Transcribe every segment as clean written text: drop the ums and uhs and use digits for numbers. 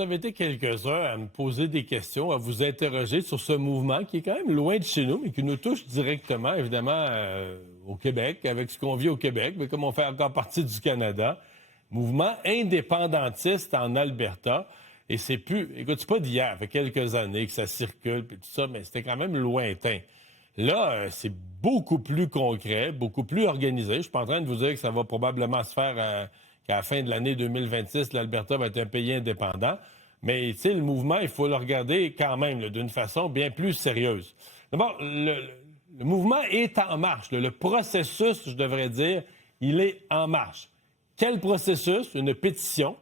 vous avez été quelques-uns à me poser des questions, à vous interroger sur ce mouvement qui est quand même loin de chez nous, mais qui nous touche directement, évidemment, au Québec, avec ce qu'on vit au Québec, mais comme on fait encore partie du Canada. Mouvement indépendantiste en Alberta. Et c'est plus... Écoute, c'est pas d'hier, ça fait quelques années que ça circule, puis tout ça, mais c'était quand même lointain. Là, c'est beaucoup plus concret, beaucoup plus organisé. Je suis pas en train de vous dire que ça va probablement se faire qu'à la fin de l'année 2026, l'Alberta va être un pays indépendant. Mais, tu sais, le mouvement, il faut le regarder quand même d'une façon bien plus sérieuse. D'abord, le mouvement est en marche. Le processus, je devrais dire, il est en marche. Quel processus? Une pétition.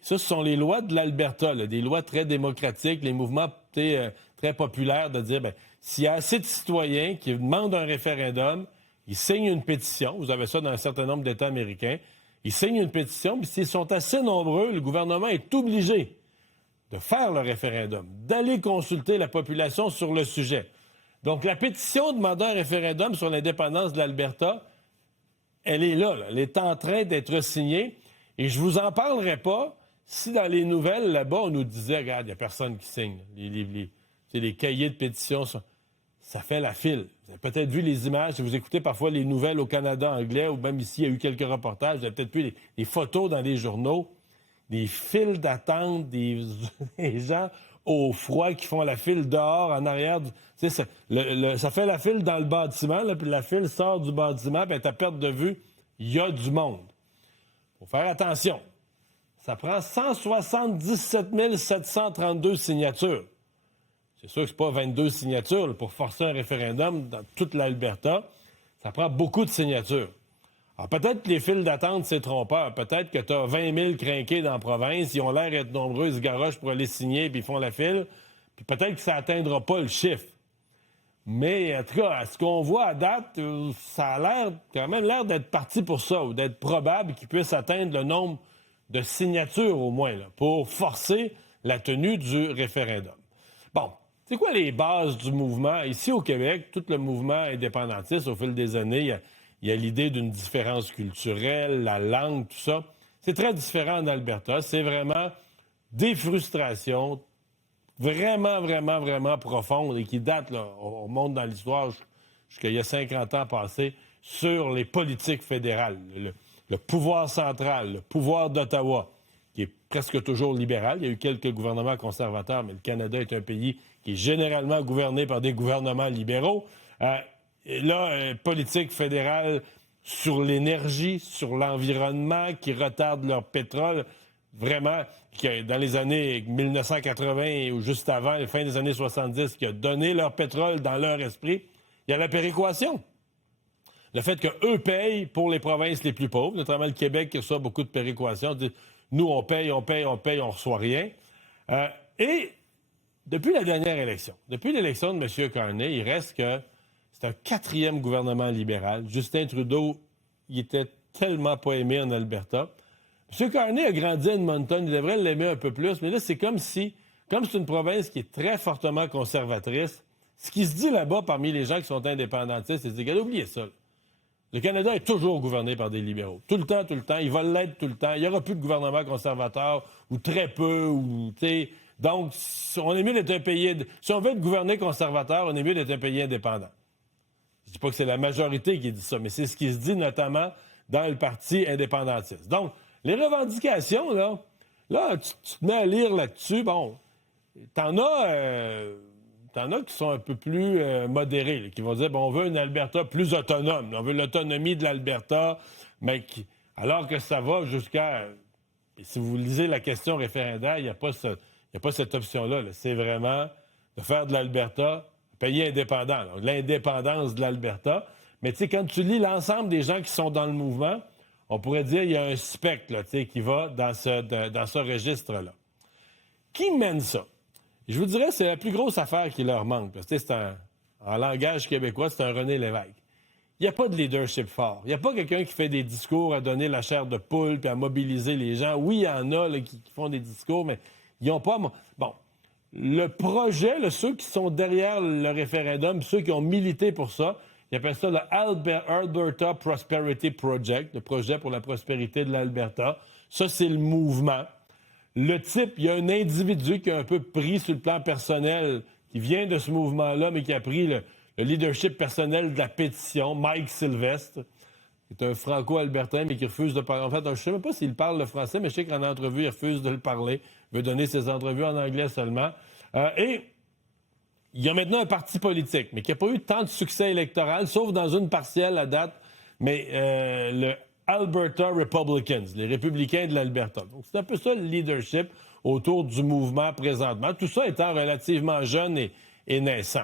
Ça, ce sont les lois de l'Alberta, des lois très démocratiques, les mouvements très populaires de dire, s'il y a assez de citoyens qui demandent un référendum, ils signent une pétition. Vous avez ça dans un certain nombre d'États américains. Ils signent une pétition, puis s'ils sont assez nombreux, le gouvernement est obligé de faire le référendum, d'aller consulter la population sur le sujet. Donc, la pétition demandant un référendum sur l'indépendance de l'Alberta, elle est là, elle est en train d'être signée. Et je vous en parlerai pas si dans les nouvelles, là-bas, on nous disait, regarde, il n'y a personne qui signe. Les cahiers de pétition, ça fait la file. Vous avez peut-être vu les images, si vous écoutez parfois les nouvelles au Canada anglais, ou même ici, il y a eu quelques reportages, vous avez peut-être vu les photos dans les journaux, des files d'attente, des gens au froid qui font la file dehors, en arrière. Ça fait la file dans le bâtiment, là, puis la file sort du bâtiment, puis à perte de vue, il y a du monde. Il faut faire attention. Ça prend 177 732 signatures. C'est sûr que c'est pas 22 signatures là, pour forcer un référendum dans toute l'Alberta. Ça prend beaucoup de signatures. Alors, peut-être que les files d'attente, c'est trompeur. Peut-être que tu as 20 000 crinqués dans la province. Ils ont l'air d'être nombreux, ils se garochent pour aller signer, puis ils font la file. Puis peut-être que ça n'atteindra pas le chiffre. Mais en tout cas, à ce qu'on voit à date, ça a l'air quand même d'être parti pour ça, ou d'être probable qu'il puisse atteindre le nombre de signatures au moins, là, pour forcer la tenue du référendum. Bon, c'est quoi les bases du mouvement? Ici au Québec, tout le mouvement indépendantiste, au fil des années, il y a l'idée d'une différence culturelle, la langue, tout ça. C'est très différent en Alberta. C'est vraiment des frustrations vraiment, vraiment, vraiment profondes et qui datent, là, on monte dans l'histoire jusqu'il y a 50 ans passés, sur les politiques fédérales. Le pouvoir central, le pouvoir d'Ottawa, qui est presque toujours libéral. Il y a eu quelques gouvernements conservateurs, mais le Canada est un pays qui est généralement gouverné par des gouvernements libéraux. Politique fédérale sur l'énergie, sur l'environnement, qui retarde leur pétrole, vraiment, qui, dans les années 1980 ou juste avant, la fin des années 70, qui a donné leur pétrole dans leur esprit. Il y a la péréquation. Le fait qu'eux payent pour les provinces les plus pauvres, notamment le Québec qui reçoit beaucoup de péréquation. Nous, on paye, on reçoit rien. Et depuis la dernière élection, depuis l'élection de M. Carney, il reste que c'est un 4e gouvernement libéral. Justin Trudeau, il était tellement pas aimé en Alberta. M. Carney a grandi à Edmonton, il devrait l'aimer un peu plus, mais là, c'est comme c'est une province qui est très fortement conservatrice, ce qui se dit là-bas parmi les gens qui sont indépendantistes, c'est de dire, oubliez ça. Là. Le Canada est toujours gouverné par des libéraux. Tout le temps. Il va l'être tout le temps. Il n'y aura plus de gouvernement conservateur, ou très peu, ou, tu sais. Donc, on est mieux d'être un pays... Si on veut être gouverné conservateur, on est mieux d'être un pays indépendant. Je dis pas que c'est la majorité qui dit ça, mais c'est ce qui se dit notamment dans le parti indépendantiste. Donc, les revendications, là, tu te mets à lire là-dessus, bon, t'en as qui sont un peu plus modérés, là, qui vont dire, bon, on veut une Alberta plus autonome, on veut l'autonomie de l'Alberta, mais alors que ça va jusqu'à... Si vous lisez la question référendaire, il n'y a pas cette option-là. Là. C'est vraiment de faire de l'Alberta un pays indépendant, là, de l'indépendance de l'Alberta. Mais tu sais, quand tu lis l'ensemble des gens qui sont dans le mouvement, on pourrait dire qu'il y a un spectre là, qui va dans ce registre-là. Qui mène ça? Je vous dirais, c'est la plus grosse affaire qui leur manque. En langage québécois, c'est un René Lévesque. Il n'y a pas de leadership fort. Il n'y a pas quelqu'un qui fait des discours à donner la chair de poule puis à mobiliser les gens. Oui, il y en a là, qui font des discours, mais ils n'ont pas... Bon, le projet, là, ceux qui sont derrière le référendum, ceux qui ont milité pour ça, ils appellent ça le Alberta Prosperity Project, le projet pour la prospérité de l'Alberta. Ça, c'est le mouvement. le type, il y a un individu qui a un peu pris sur le plan personnel, qui vient de ce mouvement-là, mais qui a pris le leadership personnel de la pétition, Mike Sylvestre, qui est un franco-albertain, mais qui refuse de parler. En fait, je ne sais même pas s'il parle le français, mais je sais qu'en entrevue, il refuse de le parler. Il veut donner ses entrevues en anglais seulement. Et il y a maintenant un parti politique, mais qui n'a pas eu tant de succès électoral, sauf dans une partielle à date, mais le Alberta Republicans, les républicains de l'Alberta. Donc, c'est un peu ça le leadership autour du mouvement présentement. Tout ça étant relativement jeune et naissant.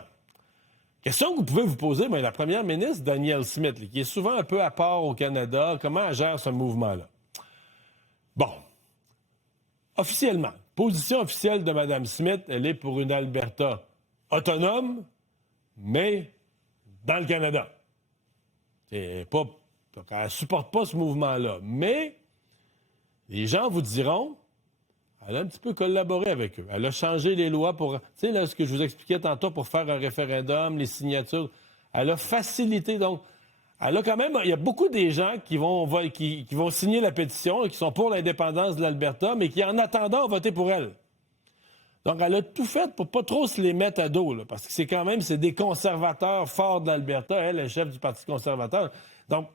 Question que vous pouvez vous poser, bien, la première ministre, Danielle Smith, là, qui est souvent un peu à part au Canada, comment elle gère ce mouvement-là? Bon. Officiellement, position officielle de Mme Smith, elle est pour une Alberta autonome, mais dans le Canada. C'est pas... Donc, elle ne supporte pas ce mouvement-là. Mais les gens vous diront, elle a un petit peu collaboré avec eux. Elle a changé les lois pour... Tu sais, là, ce que je vous expliquais tantôt pour faire un référendum, les signatures, elle a facilité. Donc, elle a quand même... Il y a beaucoup des gens qui vont signer la pétition et qui sont pour l'indépendance de l'Alberta, mais qui, en attendant, ont voté pour elle. Donc, elle a tout fait pour pas trop se les mettre à dos, là, parce que c'est des conservateurs forts de l'Alberta. Elle est chef du Parti conservateur. Donc,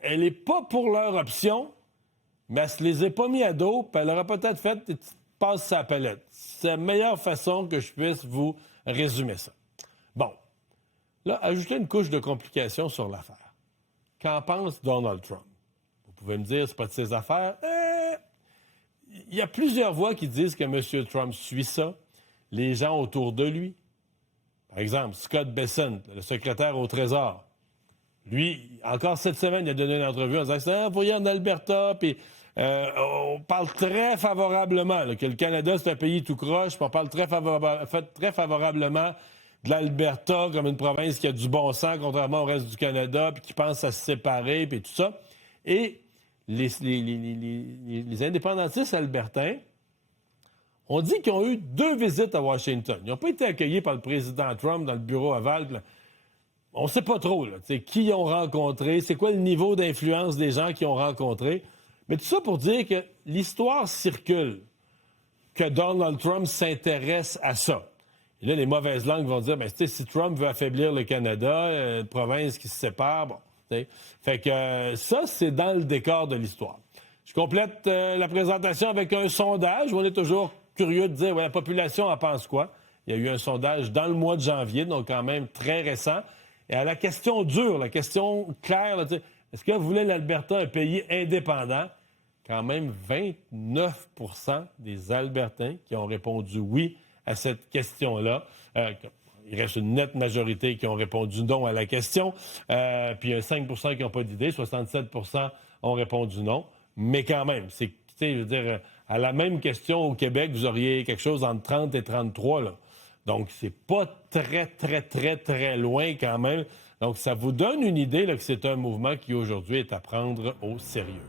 elle n'est pas pour leur option, mais elle ne se les a pas mis à dos, puis elle aurait peut-être fait des petites passes sur la palette. C'est la meilleure façon que je puisse vous résumer ça. Bon. Là, ajoutez une couche de complication sur l'affaire. Qu'en pense Donald Trump? Vous pouvez me dire, c'est pas de ses affaires. Il y a plusieurs voix qui disent que M. Trump suit ça. Les gens autour de lui. Par exemple, Scott Bessent, le secrétaire au Trésor. Lui, encore cette semaine, il a donné une entrevue en disant que c'est un voyage en Alberta, puis on parle très favorablement, là, que le Canada, c'est un pays tout croche, puis on parle très favorablement de l'Alberta comme une province qui a du bon sens, contrairement au reste du Canada, puis qui pense à se séparer, puis tout ça. Et les indépendantistes albertains ont dit qu'ils ont eu 2 visites à Washington. Ils n'ont pas été accueillis par le président Trump dans le bureau aval, là. On ne sait pas trop là, qui ils ont rencontré, c'est quoi le niveau d'influence des gens qu'ils ont rencontrés. Mais tout ça pour dire que l'histoire circule, que Donald Trump s'intéresse à ça. Et là, les mauvaises langues vont dire, si Trump veut affaiblir le Canada, une province qui se sépare, bon. T'sais. Fait que ça, c'est dans le décor de l'histoire. Je complète la présentation avec un sondage où on est toujours curieux de dire, la population en pense quoi. Il y a eu un sondage dans le mois de janvier, donc quand même très récent. Et à la question dure, la question claire, là, est-ce que vous voulez l'Alberta un pays indépendant? Quand même 29 des Albertains qui ont répondu oui à cette question-là. Il reste une nette majorité qui ont répondu non à la question. Puis il y a 5 qui n'ont pas d'idée. 67 ont répondu non. Mais quand même, je veux dire, à la même question au Québec, vous auriez quelque chose entre 30 et 33, là. Donc, c'est pas très, très, très, très loin quand même. Donc, ça vous donne une idée là, que c'est un mouvement qui, aujourd'hui, est à prendre au sérieux.